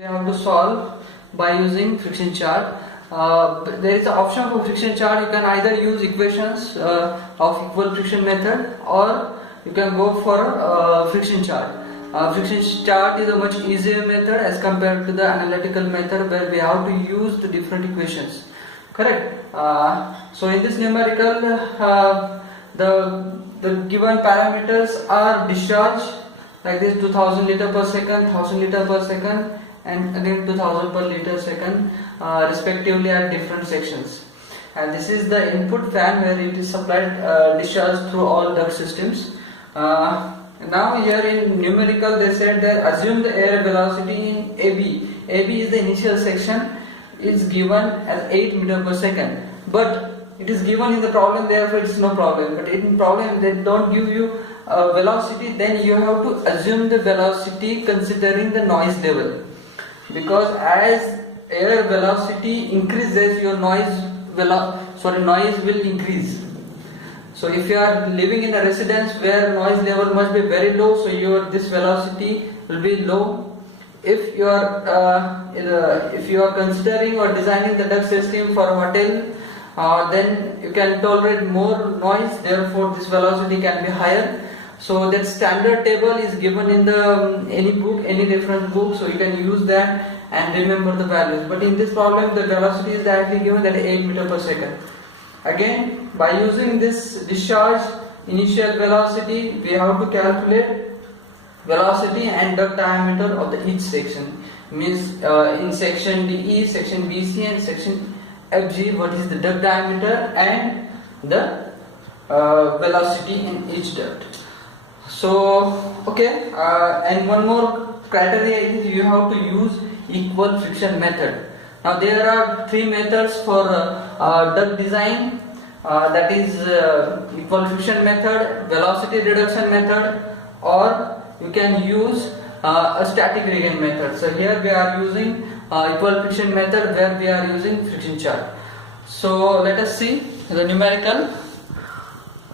We have to solve by using friction chart. There is an option for friction chart. You can either use equations of equal friction method, or you can go for friction chart. Friction chart is a much easier method as compared to the analytical method, where we have to use the different equations. Correct. So in this numerical, the given parameters are discharge like this: 2000 liter per second, 1000 liter per second, and again 2000 per liter second, respectively at different sections. And this is the input fan where it is supplied discharge through all duct systems. Now here in numerical they said that assume the air velocity in AB. AB is the initial section, is given as 8 meter per second, but it is given in the problem, therefore it is no problem. But in problem they don't give you velocity, then you have to assume the velocity considering the noise level, because as air velocity increases, your noise will increase. So if you are living in a residence where noise level must be very low, so this velocity will be low. If you are considering or designing the duct system for a hotel, then you can tolerate more noise, therefore this velocity can be higher. So that standard table is given in the any book, any reference book, so you can use that and remember the values. But in this problem, the velocity is directly given, that is 8 meter per second. Again, by using this discharge initial velocity, we have to calculate velocity and duct diameter of each section. Means in section DE, section BC, and section FG, what is the duct diameter and the velocity in each duct. So okay, and one more criteria is you have to use equal friction method. Now there are three methods for duct design, that is equal friction method, velocity reduction method, or you can use a static gradient method. So here we are using equal friction method, where we are using friction chart. So let us see the numerical.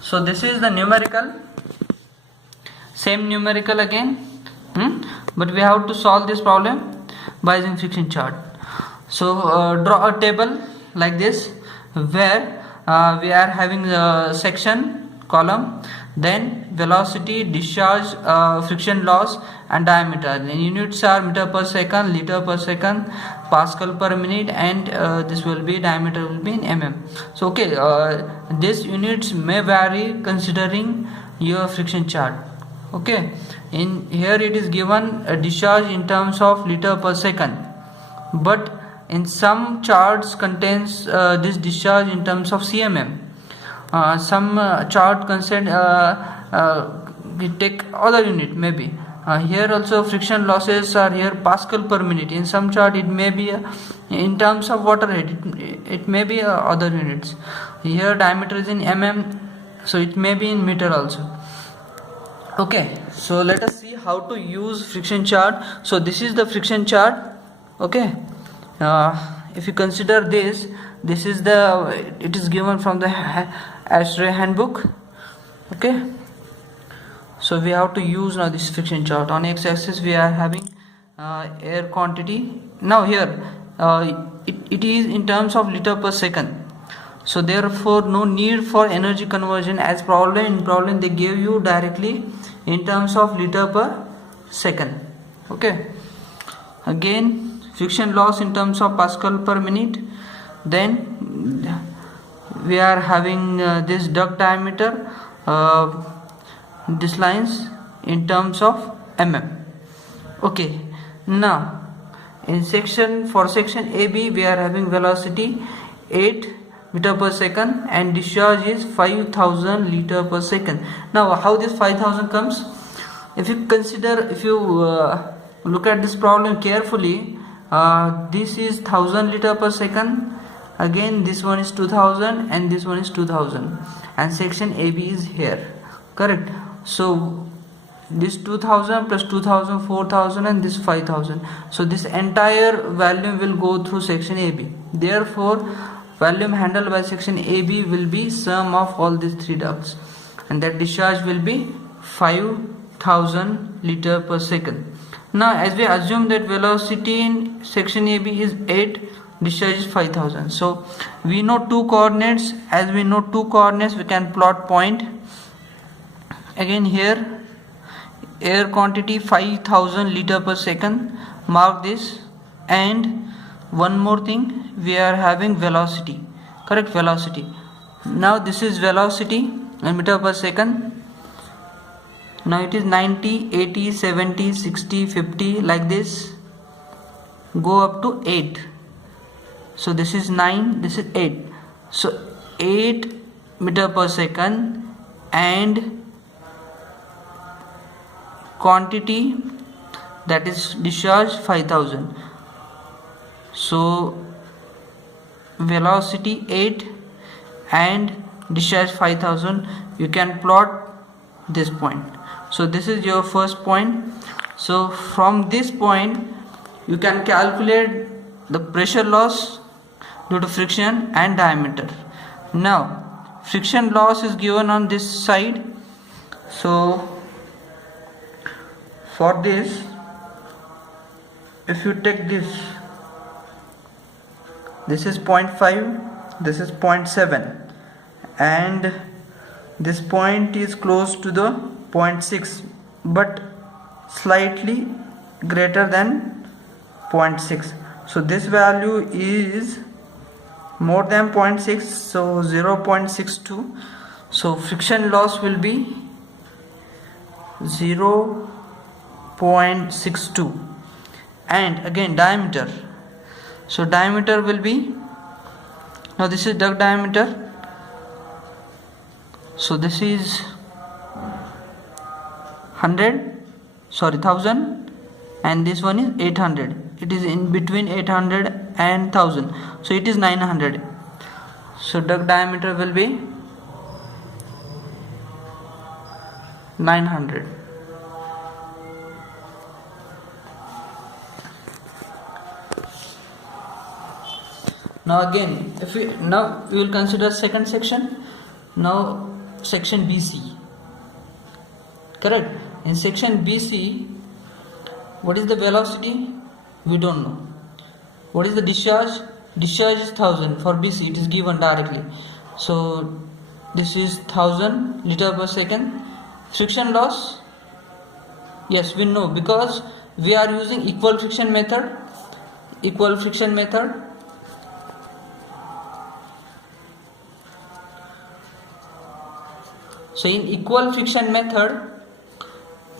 So this is the numerical, same numerical again, but we have to solve this problem by using friction chart. So draw a table like this, where we are having the section column, then velocity, discharge, friction loss, and diameter. The units are meter per second, liter per second, pascal per minute, and this will be diameter will be in mm. So okay, these units may vary considering your friction chart. Okay, in here it is given a discharge in terms of liter per second, but in some charts contains this discharge in terms of cmm. Some chart concern we take other unit maybe. Here also friction losses are here pascal per minute. In some chart it may be in terms of water head, it may be other units. Here diameter is in mm, so it may be in meter also. Okay, so let us see how to use friction chart. So this is the friction chart. Okay, if you consider this is it is given from the ASHRAE handbook. Okay, so we have to use now this friction chart. On x-axis we are having air quantity. Now here it is in terms of liter per second, so therefore no need for energy conversion. As in problem they gave you directly in terms of liter per second. Okay, again friction loss in terms of pascal per minute. Then we are having this duct diameter, this lines in terms of mm. Okay, now in section AB we are having velocity 8 meter per second and discharge is 5000 liter per second. Now how this 5000 comes? If you look at this problem carefully, this is 1000 liter per second, again this one is 2000, and this one is 2000, and section AB is here. Correct. So this 2000 plus 2000, 4000, and this 5000. So this entire volume will go through section AB. Therefore volume handled by section AB will be sum of all these three ducts, and that discharge will be 5000 liter per second. Now as we assume that velocity in section AB is 8, discharge is 5000. So we know two coordinates. As we know two coordinates, we can plot point. Again here air quantity 5000 liter per second, mark this. And one more thing, we are having velocity, correct, velocity. Now this is velocity in meter per second. Now it is 90, 80, 70, 60, 50 like this, go up to 8. So this is 9, this is 8. So 8 meter per second, and quantity that is discharge 5000. So velocity 8 and discharge 5000. You can plot this point. So this is your first point. So from this point you can calculate the pressure loss due to friction and diameter. Now friction loss is given on this side. So for this, if you take this is 0.5, this is 0.7, and this point is close to the 0.6 but slightly greater than 0.6. So this value is more than 0.6, so 0.62. So friction loss will be 0.62. and again diameter. So diameter will be, now this is duct diameter. So this is 1000, and this one is 800. It is in between 800 and 1000, so it is 900. So duct diameter will be 900. Now again, we will consider second section. Now section BC, correct. In section BC, what is the velocity? We don't know. What is the discharge? Discharge is 1000. For BC it is given directly. So this is 1000 liter per second. Friction loss, yes, we know because we are using equal friction method. So in equal friction method,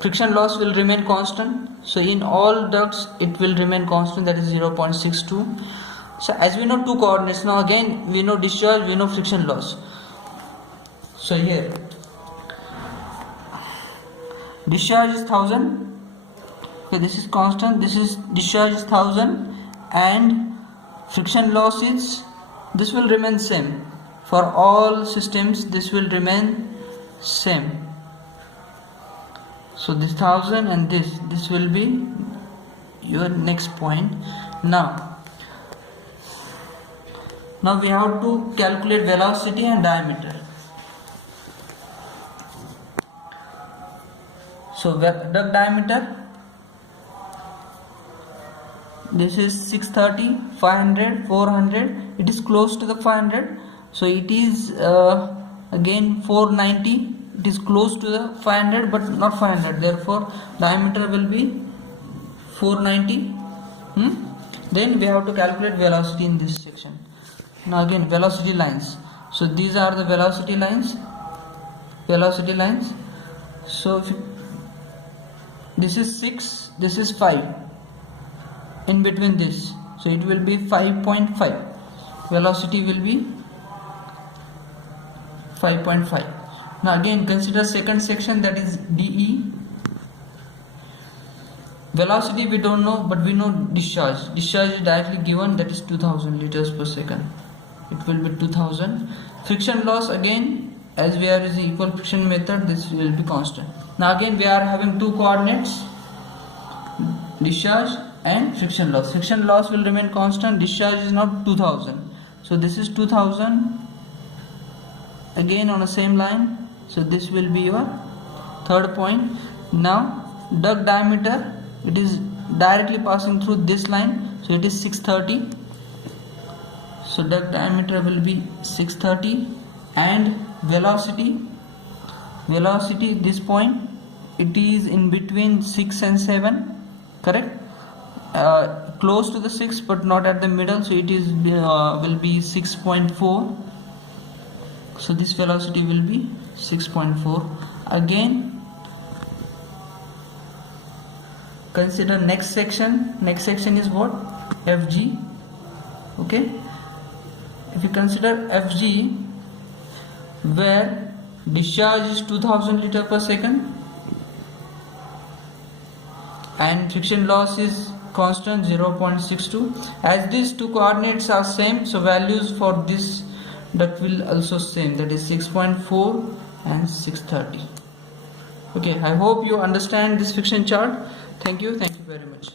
friction loss will remain constant. So in all ducts it will remain constant, that is 0.62. So as we know two coordinates, now again we know discharge, we know friction loss. So here discharge is 1000. Okay, this is constant, this is discharge is 1000, and friction loss is, this will remain same for all systems, this will remain same. So this 1000 and this will be your next point. Now we have to calculate velocity and diameter. So duct diameter, this is 630, 500, 400. It is close to the 500. So it is again 490. It is close to the 500 but not 500. Therefore diameter will be 490. Then we have to calculate velocity in this section. Now again velocity lines. So these are the velocity lines. So if this is 6, this is 5. In between this, so it will be 5.5. Velocity will be 5.5. Now again consider second section, that is DE. Velocity we don't know, but we know discharge. Discharge is directly given, that is 2000 liters per second. It will be 2000. Friction loss, again as we are using equal friction method, this will be constant. Now again we are having two coordinates, discharge and friction loss. Friction loss will remain constant, discharge is not 2000. So this is 2000 again on the same line. So this will be your third point. Now duct diameter it is directly passing through this line, so it is 630. So duct diameter will be 630, and velocity this point, it is in between 6 and 7, correct? Close to the 6 but not at the middle, so it is will be 6.4. so this velocity will be 6.4. again consider next section. Next section is what? FG. Okay, if you consider FG, where discharge is 2000 liter per second and friction loss is constant 0.62. as these two coordinates are same, so values for this duct will also same, that is 6.4 and 630. Okay, I hope you understand this friction chart. Thank you very much.